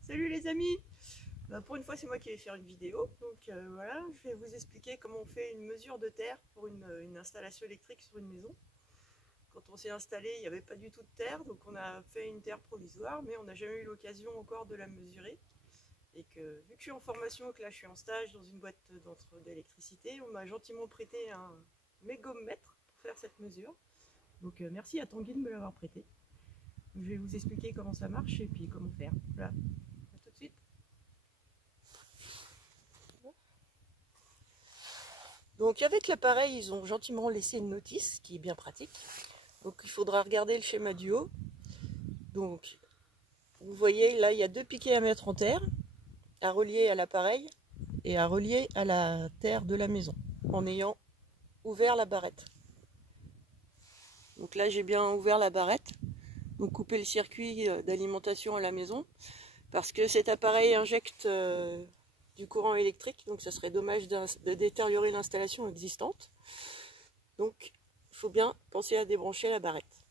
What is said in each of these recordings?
Salut les amis. Pour une fois c'est moi qui vais faire une vidéo. Donc voilà, je vais vous expliquer comment on fait une mesure de terre pour une installation électrique sur une maison. Quand on s'est installé, il n'y avait pas du tout de terre, donc on a fait une terre provisoire, mais on n'a jamais eu l'occasion encore de la mesurer. Et que vu que je suis en formation, que là je suis en stage dans une boîte d'électricité, on m'a gentiment prêté un mégomètre pour faire cette mesure. Donc merci à Tanguy de me l'avoir prêté. Je vais vous expliquer comment ça marche et puis comment faire. Voilà, à tout de suite. Donc avec l'appareil, ils ont gentiment laissé une notice qui est bien pratique. Donc il faudra regarder le schéma du haut. Donc vous voyez là, il y a 2 piquets à mettre en terre, à relier à l'appareil et à relier à la terre de la maison en ayant ouvert la barrette. Donc là j'ai bien ouvert la barrette. Donc couper le circuit d'alimentation à la maison parce que cet appareil injecte du courant électrique, donc ça serait dommage de détériorer l'installation existante. Donc il faut bien penser à débrancher la barrette.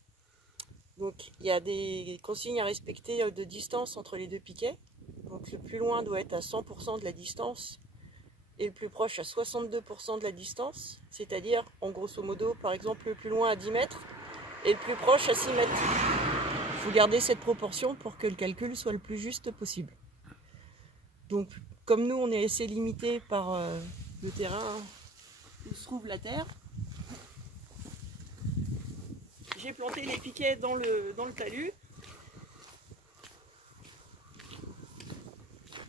Donc il y a des consignes à respecter de distance entre les 2 piquets. Donc le plus loin doit être à 100% de la distance et le plus proche à 62% de la distance, c'est-à-dire en grosso modo par exemple le plus loin à 10 mètres et le plus proche à 6 mètres. Il faut garder cette proportion pour que le calcul soit le plus juste possible. Donc comme nous on est assez limité par le terrain où se trouve la terre, j'ai planté les piquets dans le talus.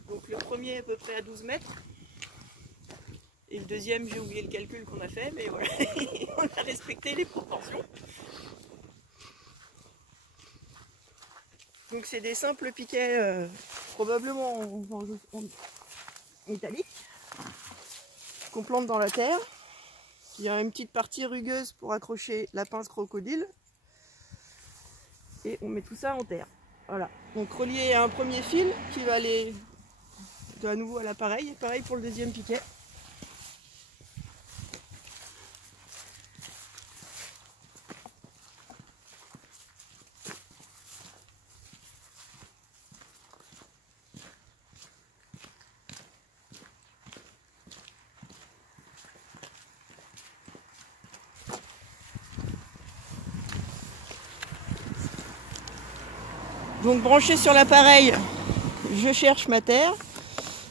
Donc le premier à peu près à 12 mètres. Et le deuxième, j'ai oublié le calcul qu'on a fait, mais voilà, on a respecté les proportions. Donc c'est des simples piquets, probablement en métallique, qu'on plante dans la terre. Il y a une petite partie rugueuse pour accrocher la pince crocodile. Et on met tout ça en terre. Voilà. Donc relié à un premier fil qui va aller à nouveau à l'appareil. Et pareil pour le deuxième piquet. Donc branché sur l'appareil, je cherche ma terre.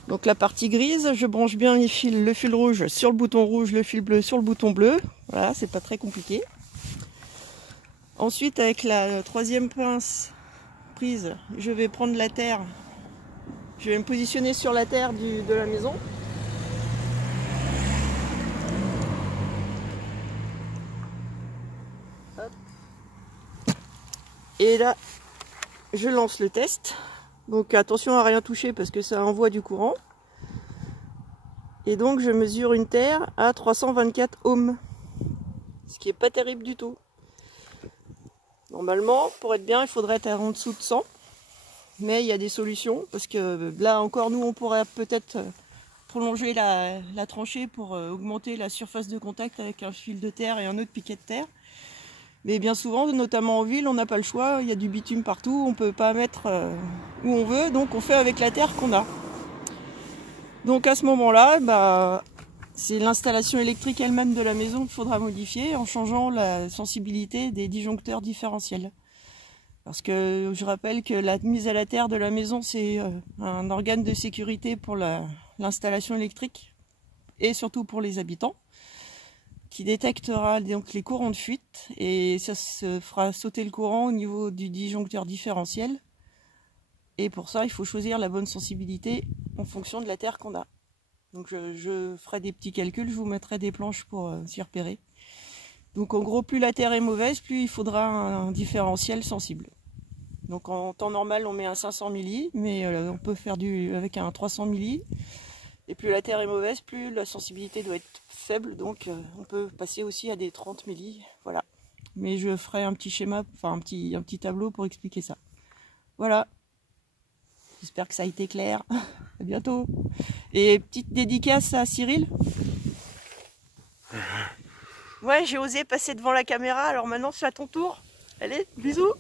Donc la partie grise, je branche bien le fil rouge sur le bouton rouge, le fil bleu sur le bouton bleu. Voilà, c'est pas très compliqué. Ensuite, avec la troisième pince prise, je vais prendre la terre. Je vais me positionner sur la terre de la maison. Hop. Et là, je lance le test. Donc attention à rien toucher parce que ça envoie du courant. Et donc je mesure une terre à 324 ohms. Ce qui est pas terrible du tout. Normalement, pour être bien, il faudrait être en dessous de 100. Mais il y a des solutions. Parce que là encore, nous, on pourrait peut-être prolonger la tranchée pour augmenter la surface de contact avec un fil de terre et un autre piquet de terre. Mais bien souvent, notamment en ville, on n'a pas le choix, il y a du bitume partout, on ne peut pas mettre où on veut, donc on fait avec la terre qu'on a. Donc à ce moment-là, c'est l'installation électrique elle-même de la maison qu'il faudra modifier en changeant la sensibilité des disjoncteurs différentiels. Parce que je rappelle que la mise à la terre de la maison, c'est un organe de sécurité pour l'installation électrique et surtout pour les habitants, qui détectera donc les courants de fuite et ça se fera sauter le courant au niveau du disjoncteur différentiel. Et pour ça, il faut choisir la bonne sensibilité en fonction de la terre qu'on a. Donc je ferai des petits calculs, je vous mettrai des planches pour s'y repérer. Donc en gros, plus la terre est mauvaise, plus il faudra un différentiel sensible. Donc en temps normal, on met un 500 milli, mais on peut faire avec un 300 milli. Et plus la terre est mauvaise, plus la sensibilité doit être faible, donc on peut passer aussi à des 30 milli, voilà. Mais je ferai un petit schéma, enfin un petit tableau pour expliquer ça. Voilà. J'espère que ça a été clair. À bientôt. Et petite dédicace à Cyril. Ouais, j'ai osé passer devant la caméra, alors maintenant c'est à ton tour. Allez, bisous.